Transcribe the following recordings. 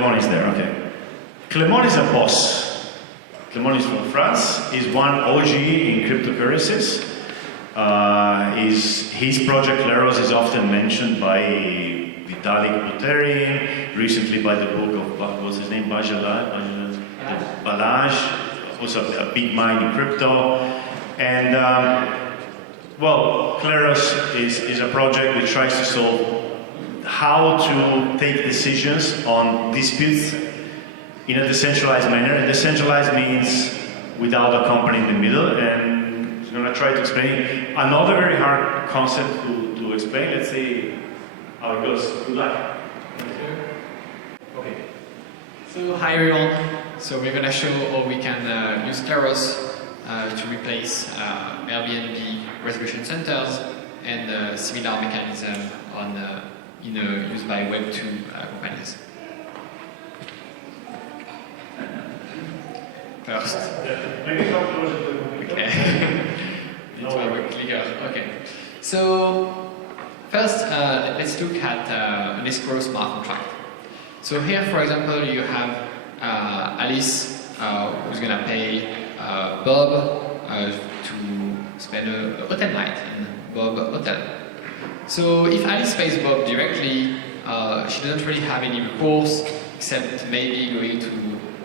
Clèment is there, okay. Clèment is a boss. Clèment is from France. He's one OG in cryptocurrencies. His project Kleros is often mentioned by Vitalik Buterin, recently by the book of, what's his name, Balazs, also a big mind in crypto. And, well, Kleros is a project that tries to solve how to take decisions on disputes in a decentralized manner. And decentralized means without a company in the middle. And I'm going to try to explain another very hard concept to explain. Let's see how it goes. Good luck. Okay. So hi everyone. So we're going to show how we can use Kleros to replace Airbnb Resolution Centers and similar mechanism on used by Web2 companies. First. Maybe come closer to the Okay. It's very clear. Okay. So first, let's look at an escrow smart contract. So here, for example, you have Alice who's going to pay Bob to spend a hotel night in Bob Hotel. So if Alice pays Bob directly, she doesn't really have any recourse except maybe going to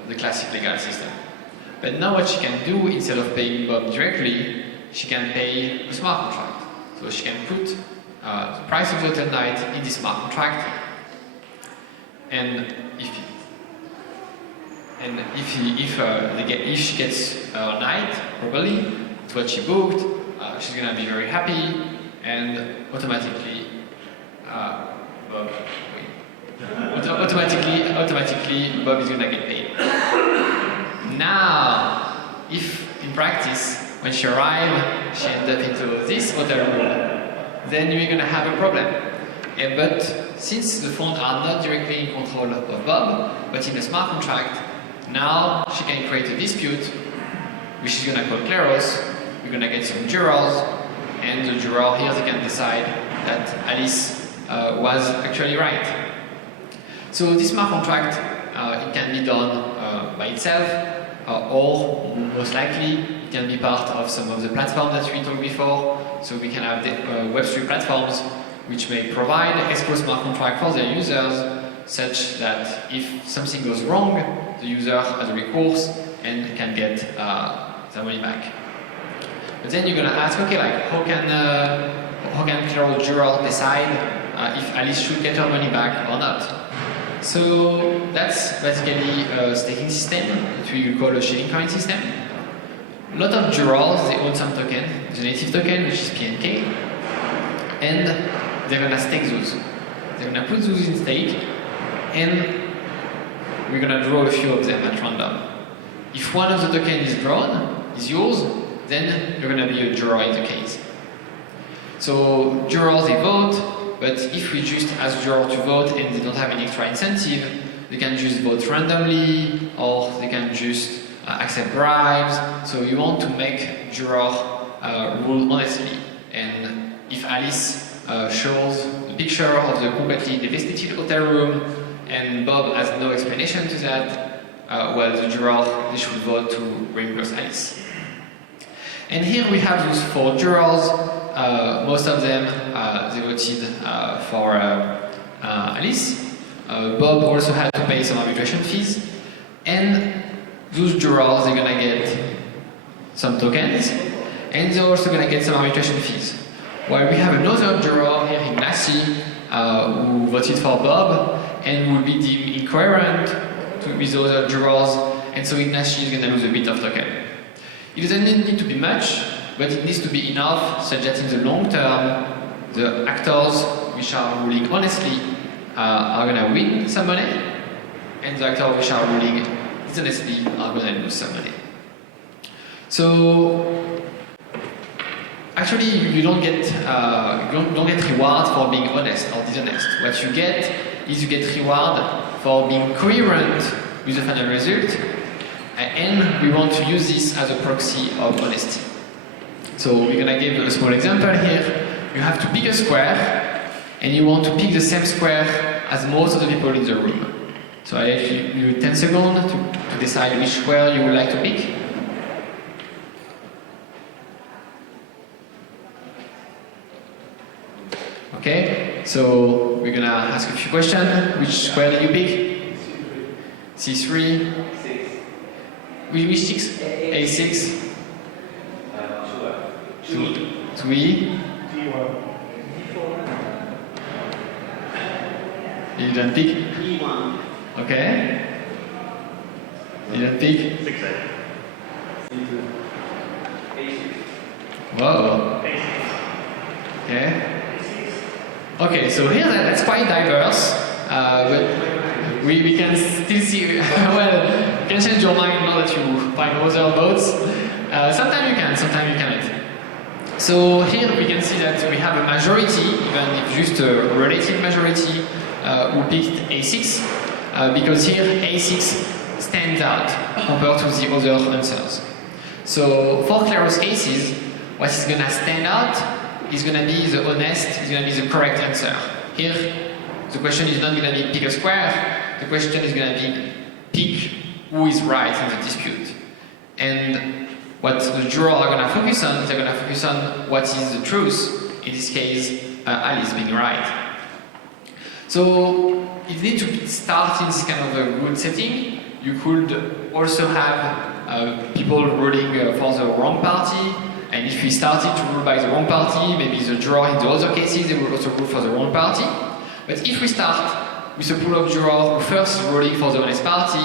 the classic legal system. But now what she can do, instead of paying Bob directly, she can pay a smart contract. So she can put the price of the hotel night in the smart contract, and if she gets her night properly, it's what she booked, she's gonna be very happy, and automatically Bob is gonna get paid. Now, if in practice, when she arrives, she ends up into this hotel room, then we're gonna have a problem. But since the funds are not directly in control of Bob, but in a smart contract, now she can create a dispute, which is gonna call Kleros. We're gonna get some jurors, and the juror here they can decide that Alice was actually right. So this smart contract, it can be done by itself, or most likely it can be part of some of the platforms that we talked before. So we can have the Web3 platforms which may provide escrow smart contract for their users, such that if something goes wrong, the user has a recourse and can get their money back. But then you're gonna ask, okay, like how can Kleros juror decide if Alice should get her money back or not? So that's basically a staking system that we call a shilling coin system. A lot of jurors, they own some token, the native token, which is PNK, and they're gonna stake those. They're gonna put those in stake, and we're gonna draw a few of them at random. If one of the tokens is drawn, is yours, then you're gonna be a juror in the case. So jurors, they vote, but if we just ask jurors to vote and they don't have any extra incentive, they can just vote randomly, or they can just accept bribes. So you want to make juror rule honestly. And if Alice shows the picture of the completely devastated hotel room and Bob has no explanation to that, well, the juror, they should vote to reimburse Alice. And here we have those 4 jurors. Most of them, they voted for Alice. Bob also had to pay some arbitration fees. And those jurors, they're gonna get some tokens, and they're also gonna get some arbitration fees. While we have another juror here, Ignacy, who voted for Bob, and will be deemed incoherent with the other jurors, and so Ignacy is gonna lose a bit of token. It doesn't need to be much, but it needs to be enough such that in the long term, the actors which are ruling honestly are going to win some money, and the actors which are ruling dishonestly are going to lose some money. So actually, you don't get reward for being honest or dishonest. What you get is you get reward for being coherent with the final result, and we want to use this as a proxy of honesty. So we're going to give a small example here. You have to pick a square, and you want to pick the same square as most of the people in the room. So So I let you 10 seconds to decide which square you would like to pick. Okay, so we're gonna ask a few questions. Which square did you pick? C3. Which 6? A6. 2E. You didn't pick? E1. Okay. You didn't pick? 6A. Whoa. Okay. Okay, so here that's quite diverse, but we can still see, well, you can change your mind now that you find other votes. Sometimes you can, sometimes you cannot. So here we can see that we have a majority, even if just a relative majority, who picked A6, because here A6 stands out compared to the other answers. So for Kleros cases, what is going to stand out is going to be the honest, is going to be the correct answer. Here, the question is not going to be pick a square, the question is going to be pick who is right in the dispute. And what the jurors are going to focus on, they're going to focus on what is the truth, in this case, Alice being right. So, if you need to start in this kind of a good setting, you could also have people ruling for the wrong party. And if we started to rule by the wrong party, maybe the juror in the other cases, they will also rule for the wrong party. But if we start with a pool of jurors who first is ruling for the honest party,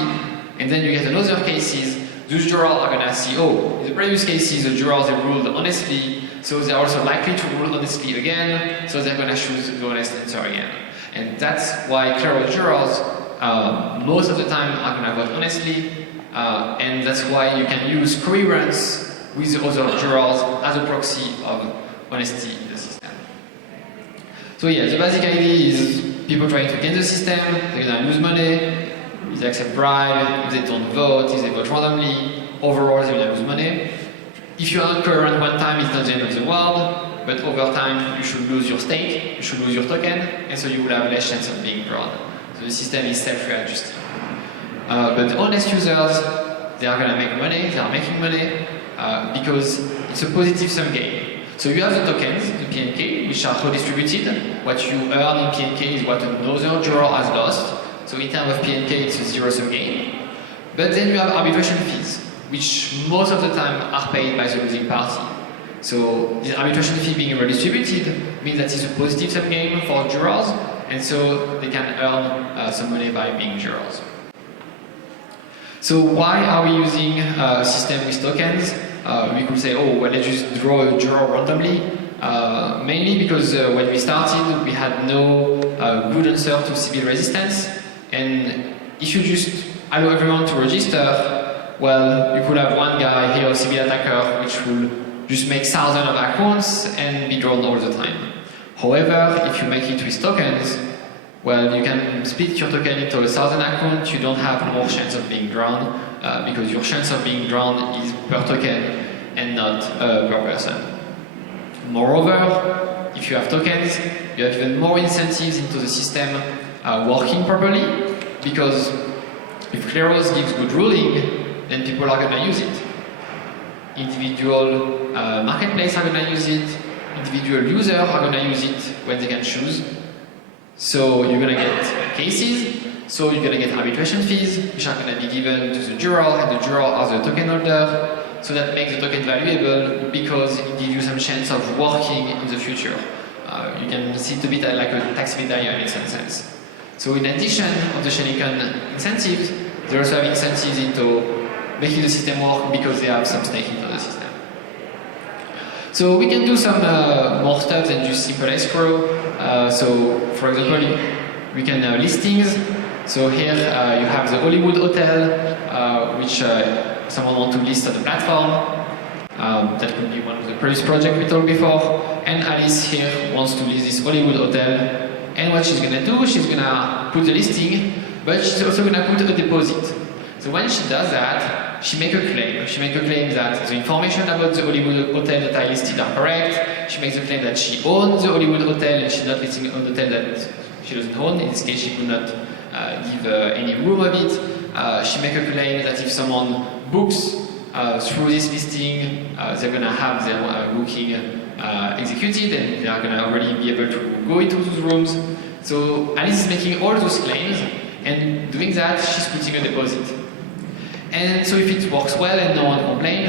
and then you get another cases, those jurors are going to see, oh, in the previous cases, the jurors, they ruled honestly, so they're also likely to rule honestly again, so they're going to choose the honest answer again. And that's why Kleros jurors, most of the time, are going to vote honestly, and that's why you can use coherence with the other jurors as a proxy of honesty in the system. So yeah, the basic idea is people trying to gain the system, they're gonna lose money, if they accept bribe, if they don't vote, if they vote randomly, overall they're gonna lose money. If you are not coherent one time, it's not the end of the world, but over time you should lose your stake, you should lose your token, and so you will have less chance of being drawn. So the system is self-readjusting. But honest users, they are gonna make money, they are making money, because it's a positive sum game. So you have the tokens, the PNK, which are co-distributed. What you earn in PNK is what another juror has lost. So in terms of PNK, it's a zero-sum game. But then you have arbitration fees, which most of the time are paid by the losing party. So the arbitration fee being redistributed means that it's a positive sum game for jurors, and so they can earn some money by being jurors. So why are we using a system with tokens? We could say, oh, well, let's just draw a juror randomly. Mainly because when we started, we had no good answer to civil resistance. And if you just allow everyone to register, well, you could have one guy here, a civil attacker, which will just make thousands of accounts and be drawn all the time. However, if you make it with tokens, well, you can split your token into 1,000 accounts, you don't have more chance of being drawn, because your chance of being drawn is per token and not per person. Moreover, if you have tokens, you have even more incentives into the system working properly, because if Kleros gives good ruling, then people are going to use it. Individual marketplace are going to use it, individual users are going to use it when they can choose. So you're going to get cases, so you're going to get arbitration fees, which are going to be given to the juror, and the juror are the token holder. So that makes the token valuable because it gives you some chance of working in the future. You can see it a bit like a tax medallion in some sense. So in addition of the Shenikan incentives, they also have incentives into making the system work because they have some stake into the system. So we can do some more stuff than just simple escrow. So for example, we can have listings. So here you have the Hollywood Hotel, which someone wants to list on the platform. That could be one of the previous projects we talked before. And Alice here wants to list this Hollywood Hotel. And what she's going to do, she's going to put the listing, but she's also going to put a deposit. So when she does that, she makes a claim. She makes a claim that the information about the Hollywood Hotel that I listed are correct. She makes a claim that she owns the Hollywood Hotel and she's not listing on the hotel that she doesn't own. In this case, she could not give any room of it. She make a claim that if someone books through this listing, they're going to have their booking executed, and they are going to already be able to go into those rooms. So Alice is making all those claims, and doing that, she's putting a deposit. And so if it works well and no one complains,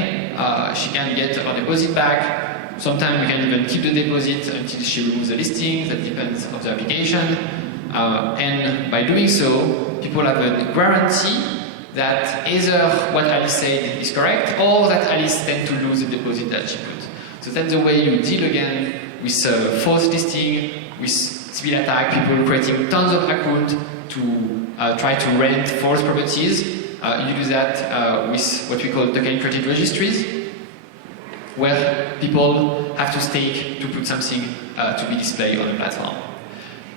she can get her deposit back. Sometimes we can even keep the deposit until she removes the listing. That depends on the application. And by doing so, people have a guarantee that either what Alice said is correct, or that Alice tends to lose the deposit that she put. So that's the way you deal again with false listing, with civil attack, people creating tons of accounts to try to rent false properties. You do that with what we call token-created registries, where people have to stake to put something to be displayed on the platform.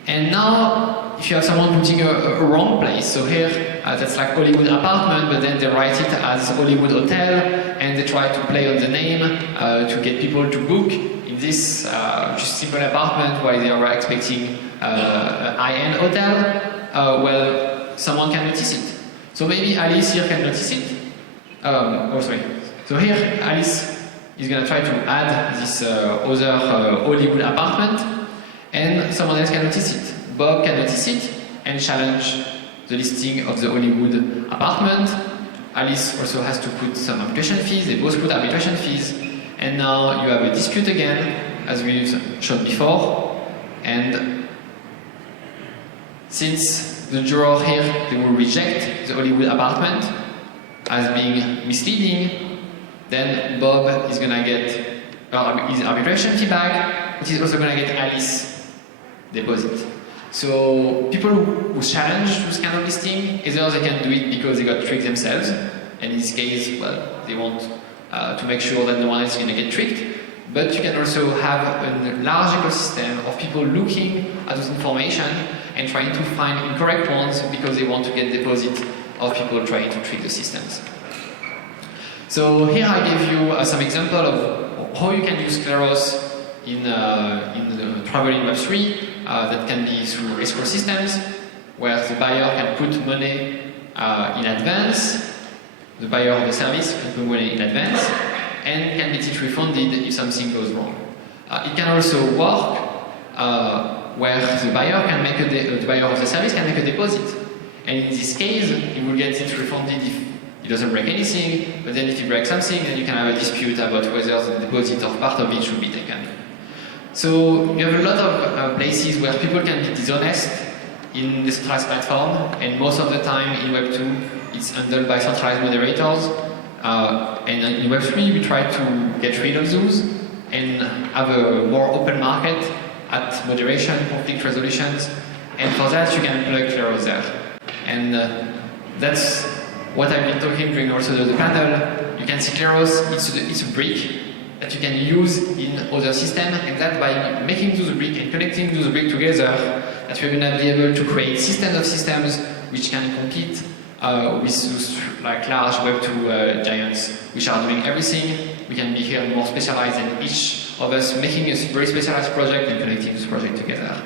And now, if you have someone putting a wrong place, so here that's like Hollywood apartment, but then they write it as Hollywood hotel, and they try to play on the name to get people to book in this just simple apartment while they are expecting a high-end hotel. Well, someone can notice it. So maybe Alice here can notice it. Oh, sorry. So here, Alice is going to try to add this other Hollywood apartment, and someone else can notice it. Bob can notice it and challenge the listing of the Hollywood apartment. Alice also has to put some arbitration fees. They both put arbitration fees. And now you have a dispute again, as we've shown before. And since the juror here, they will reject the Hollywood apartment as being misleading, then Bob is going to get his arbitration fee back, but he's also going to get Alice deposit. So people who challenge this kind of listing, either they can do it because they got tricked themselves, and in this case, well, they want to make sure that no one else is going to get tricked. But you can also have a large ecosystem of people looking at this information and trying to find incorrect ones because they want to get deposit of people trying to trick the systems. So here I gave you some example of how you can use Kleros in the travel in Web3. That can be through escrow systems, where the buyer can put money in advance, the buyer of the service can put money in advance, and can get it refunded if something goes wrong. It can also work where the buyer can make the buyer of the service can make a deposit, and in this case, he will get it refunded if he doesn't break anything. But then if he breaks something, then you can have a dispute about whether the deposit or part of it should be taken. So you have a lot of places where people can be dishonest in the centralized platform, and most of the time in Web2 it's handled by centralized moderators. And in Web3 we try to get rid of those and have a more open market at moderation, conflict resolutions, and for that you can plug Kleros there. And that's what I've been talking during also the panel. You can see Kleros, it's a brick that you can use in other systems, and that by making those bricks and connecting those bricks together, that we're going to be able to create systems of systems which can compete with those like large Web2 giants which are doing everything. We can be here more specialized than each of us making a very specialized project and connecting this project together.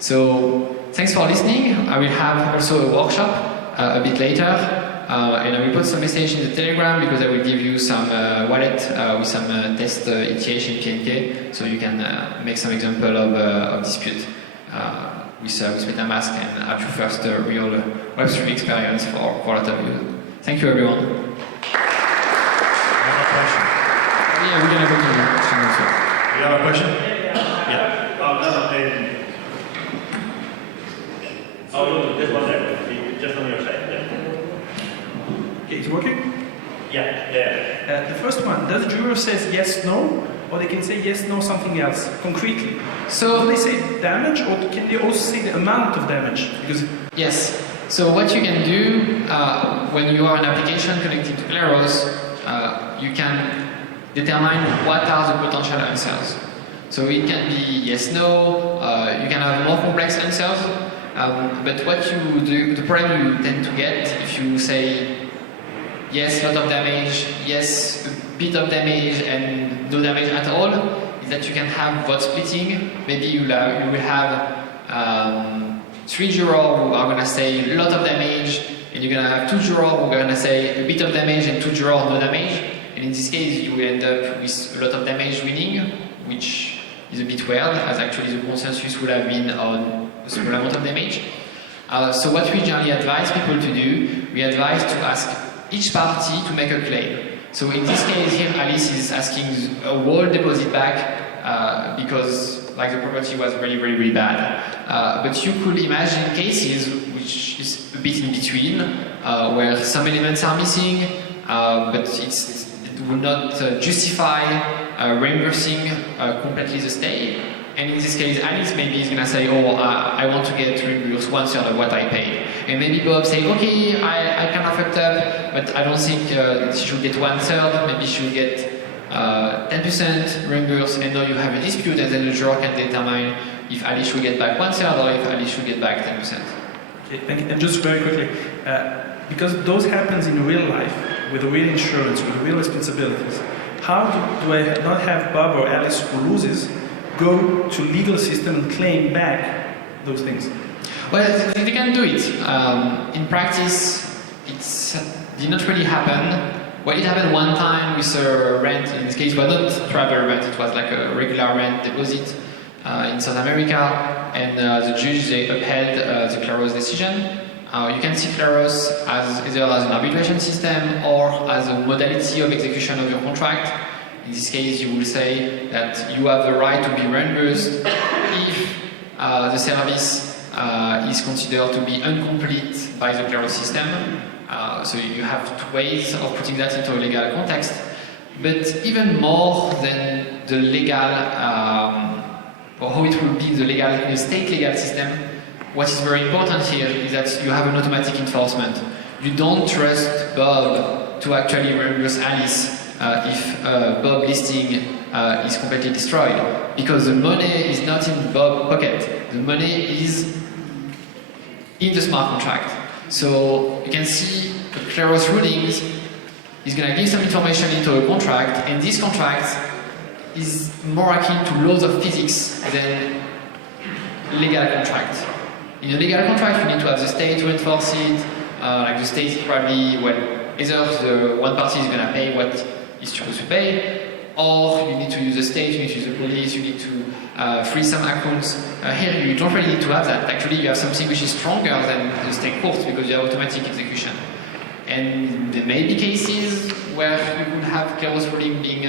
So thanks for listening. I will have also a workshop a bit later. And I will put some message in the Telegram because I will give you some wallet with some test ETH in PNK, so you can make some example of dispute with MetaMask and have your first real Web3 experience for a lot of you. Thank you, everyone. I have a question. Yeah, we're gonna go to the question also. You have a question? Yeah. Oh, this one there. Just on your side. Okay, it's working? Yeah. The first one, does the juror says yes, no, or they can say yes, no, something else, concretely? So do they say damage, or can they also say the amount of damage? Because yes. So what you can do when you are an application connected to Kleros, you can determine what are the potential answers. So it can be yes, no. You can have more complex answers. But what you do, the problem you tend to get if you say yes, lot of damage, yes, a bit of damage, and no damage at all, is that you can have vote splitting. Maybe you will have 3 jurors who are gonna say a lot of damage, and you're gonna have 2 jurors who are gonna say a bit of damage and 2 jurors no damage. And in this case, you will end up with a lot of damage winning, which is a bit weird, as actually the consensus would have been on a small amount of damage. So what we generally advise people to do, we advise to ask each party to make a claim. So in this case here, Alice is asking a whole deposit back because like the property was really bad. But you could imagine cases which is a bit in between, where some elements are missing, but it will not justify reimbursing completely the stay. And in this case, Alice maybe is going to say, oh, I want to get reimbursed 1/3 of what I paid. And maybe Bob say, okay, I kind of fucked up, but I don't think she should get 1/3, maybe she should get 10% reimbursed, and now you have a dispute, and then the juror can determine if Alice should get back 1/3 or if Alice should get back 10%. Okay, thank you. And just very quickly, because those happens in real life, with real insurance, with real responsibilities, how do I not have Bob or Alice who loses go to legal system and claim back those things? Well, they can do it. In practice, it did not really happen. Well, it happened one time with a rent. In this case, it was not travel rent, it was like a regular rent deposit in South America, and the judge, they upheld the Kleros decision. You can see Kleros as either as an arbitration system or as a modality of execution of your contract. In this case, you will say that you have the right to be reimbursed if the service is considered to be incomplete by the Kleros system. So you have 2 ways of putting that into a legal context. But even more than the legal, or how it will be in the state legal system, what is very important here is that you have an automatic enforcement. You don't trust Bob to actually reimburse Alice if Bob listing is completely destroyed, because the money is not in Bob's pocket. The money is in the smart contract. So you can see the Kleros rulings is going to give some information into a contract, and this contract is more akin to laws of physics than legal contract. In a legal contract, you need to have the state to enforce it. Like the state is probably, well, either the one party is going to pay what is supposed to pay, or you need to use the state, you need to use the police, you need to freeze some accounts. Here, you don't really need to have that. Actually, you have something which is stronger than the state courts because you have automatic execution. And there may be cases where we could have Kleros ruling being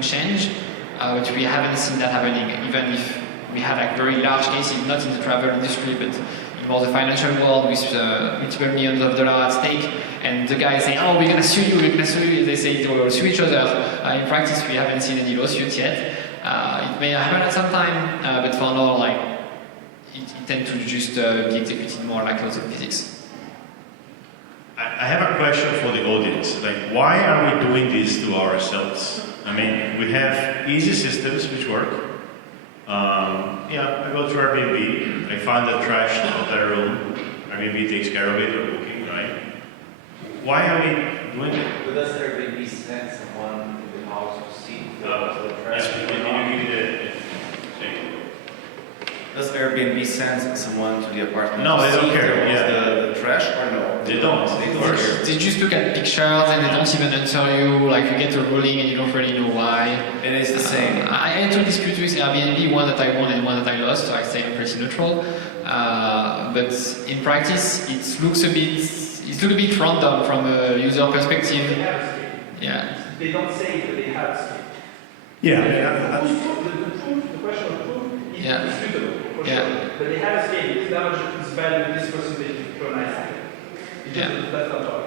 changed, but we haven't seen that happening, even if we had like very large cases, not in the travel industry, but in more the financial world with multiple millions of dollars at stake, and the guys say, oh, we're going to sue you, they say they will sue each other. In practice, we haven't seen any lawsuits yet. It may happen at some time, but for now, like, it tends to just be executed more like laws of physics. I have a question for the audience. Like, why are we doing this to ourselves? I mean, we have easy systems which work. I go to Airbnb, I find the trash hotel room, Airbnb takes care of it, or booking, right? Why are we doing it? But does Airbnb send someone to the house to see the trash? Yes, can you give me the Does Airbnb send someone to the apartment No, to they don't see if care, there was yeah. the trash or no? They don't. They just look at pictures and they don't even answer you, like you get a ruling and you don't really know why. And it's the same. I had two disputes with Airbnb, one that I won and one that I lost, so I stayed pretty neutral. But in practice, it looks a bit random from a user perspective. Yeah. They don't say that they have state. Yeah. The question of proof is Yeah. disputable. For Yeah. sure. But they have a scale. This damage is valued this percentage per night. Yeah. That's not all.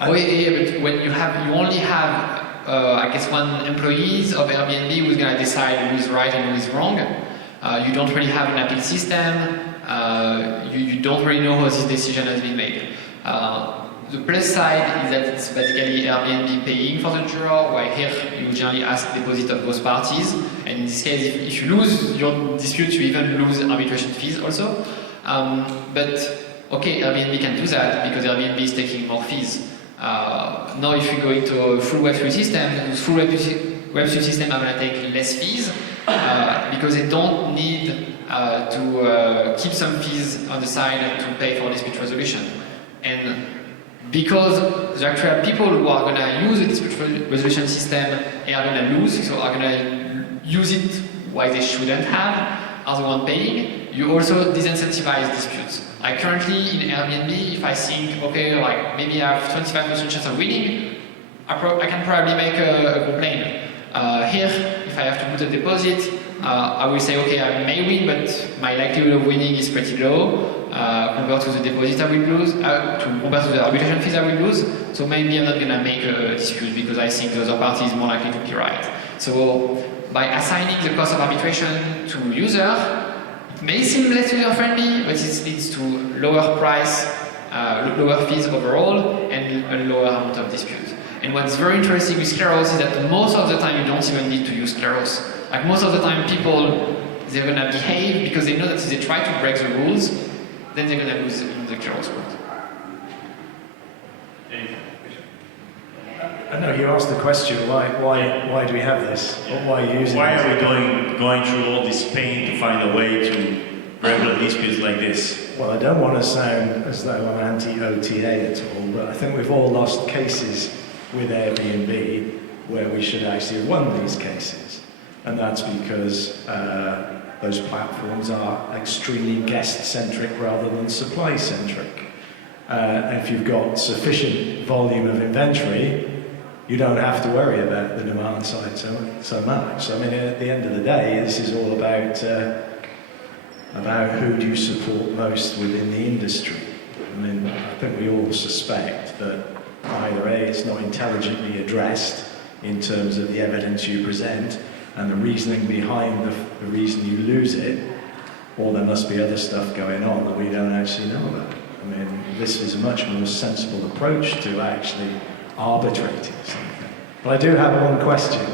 Oh yeah, but when you only have, I guess, one employee of Airbnb who's gonna decide who is right and who is wrong. You don't really have an appeal system. You don't really know how this decision has been made. The plus side is that it's basically Airbnb paying for the juror, while here you generally ask deposit of both parties. And in this case, if you lose your dispute, you even lose arbitration fees also. But okay, Airbnb can do that because Airbnb is taking more fees. Now, if you go into a full web3 system, full web3 web systems are going to take less fees because they don't need to keep some fees on the side to pay for dispute resolution. And because there actually are people who are going to use the dispute resolution system and are going to lose, so are going to use it why they shouldn't have, are the one paying, you also disincentivize disputes. Like currently in Airbnb, if I think, okay, like maybe I have 25% chance of winning, I can probably make a complaint. Here, if I have to put a deposit, I will say, okay, I may win, but my likelihood of winning is pretty low compared to the deposit I will lose, compared to the arbitration fees I will lose. So maybe I'm not going to make a dispute because I think the other party is more likely to be right. So by assigning the cost of arbitration to user, it may seem less user-friendly, but it leads to lower price, lower fees overall, and a lower amount of dispute. And what's very interesting with Kleros is that most of the time you don't even need to use Kleros. Like most of the time people, they're going to behave because they know that if they try to break the rules, then they're going to lose in the Kleros world. I know you asked the question, why do we have this? Or why are you using Why it? are we going through all this pain to find a way to regulate disputes like this? Well, I don't want to sound as though I'm anti-OTA at all, but I think we've all lost cases with Airbnb where we should actually have won these cases. And that's because those platforms are extremely guest-centric rather than supply-centric. If you've got sufficient volume of inventory, you don't have to worry about the demand side so much. So, I mean, at the end of the day, this is all about who do you support most within the industry. I mean, I think we all suspect that either A, it's not intelligently addressed in terms of the evidence you present and the reasoning behind the reason you lose it, or there must be other stuff going on that we don't actually know about. I mean, this is a much more sensible approach to actually arbitrating something. But I do have one question.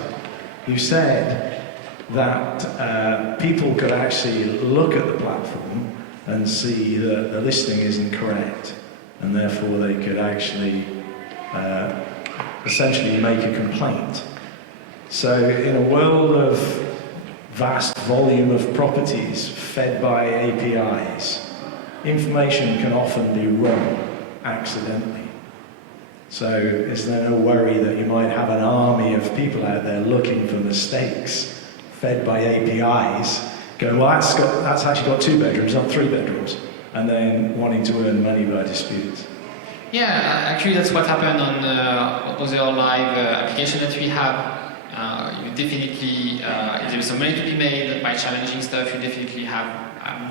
You said that people could actually look at the platform and see that the listing isn't correct, and therefore they could actually essentially make a complaint. So in a world of vast volume of properties fed by APIs, information can often be wrong accidentally. So is there no worry that you might have an army of people out there looking for mistakes fed by APIs, going, well, that's actually got 2 bedrooms, not 3 bedrooms, and then wanting to earn money by disputes? Yeah, actually that's what happened on other live application that we have. You definitely, if there's some money to be made by challenging stuff, you definitely have,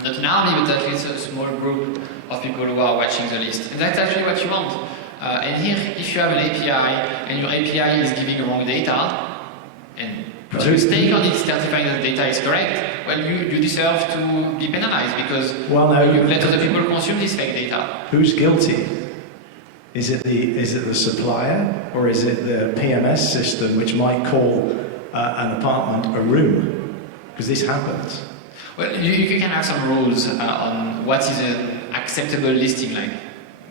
not an army, but at least a small group of people who are watching the list. And that's actually what you want. And here, if you have an API, and your API is giving wrong data, and put a mistake on it, certifying that the data is correct, well, you deserve to be penalized because you let other people consume this fake data. Who's guilty? Is it the supplier, or is it the PMS system which might call an apartment a room? Because this happens. Well, you can have some rules on what is an acceptable listing. Like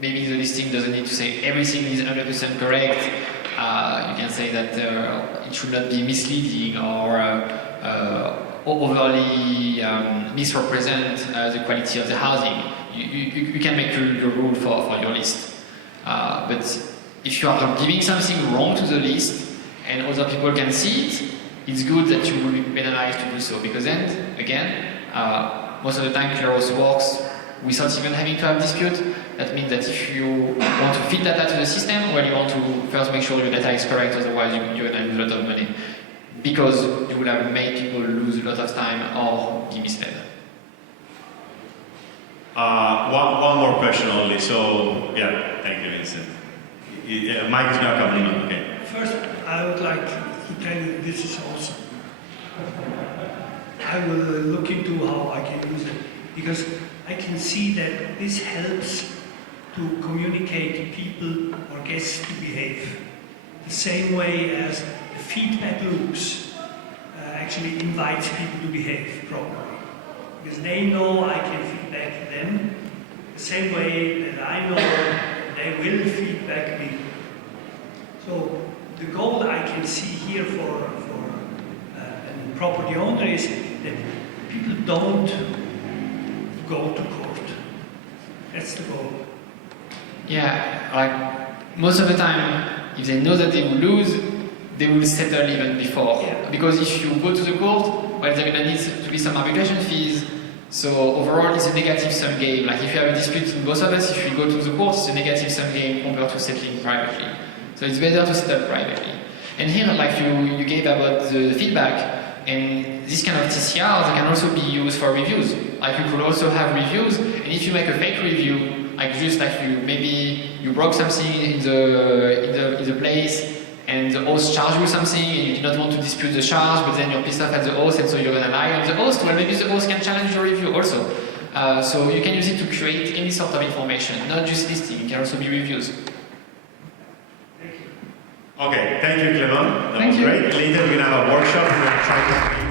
maybe the listing doesn't need to say everything is 100% correct. You can say that it should not be misleading or overly misrepresent the quality of the housing. You can make your rule for your list. But if you are giving something wrong to the list and other people can see it, it's good that you will be penalized to do so, because then, again, most of the time Kleros works without even having to have dispute. That means that if you want to feed data to the system, well, you want to first make sure your data is correct, otherwise you're going to lose a lot of money, because you will have made people lose a lot of time or be misled. One more question only. So, yeah, thank you, Vincent. Mike is now coming in. Okay. First, I would like to tell you this is also. I will look into how I can use it, because I can see that this helps to communicate people or guests to behave. The same way as the feedback loops actually invites people to behave properly. Because they know I can feedback them the same way that I know they will feedback me. So the goal I can see here for property owner is that people don't go to court. That's the goal. Yeah, like most of the time, if they know that they will lose, they will settle even before. Yeah. Because if you go to the court, well, there gonna need to be some arbitration fees. So overall, it's a negative sum game. Like if you have a dispute in both of us, if you go to the court, it's a negative sum game compared to settling privately. So it's better to settle privately. And here, like you gave about the feedback, and this kind of TCR, they can also be used for reviews. Like you could also have reviews, and if you make a fake review, like just like maybe you broke something in the place, and the host charged you something, and you did not want to dispute the charge, but then you're pissed off at the host, and so you're gonna lie on the host. Well, maybe the host can challenge your review also. So you can use it to create any sort of information, not just listing. It can also be reviews. Okay, thank you, Clèment. That Thank was you. great. Later we're gonna have a workshop. We're gonna try to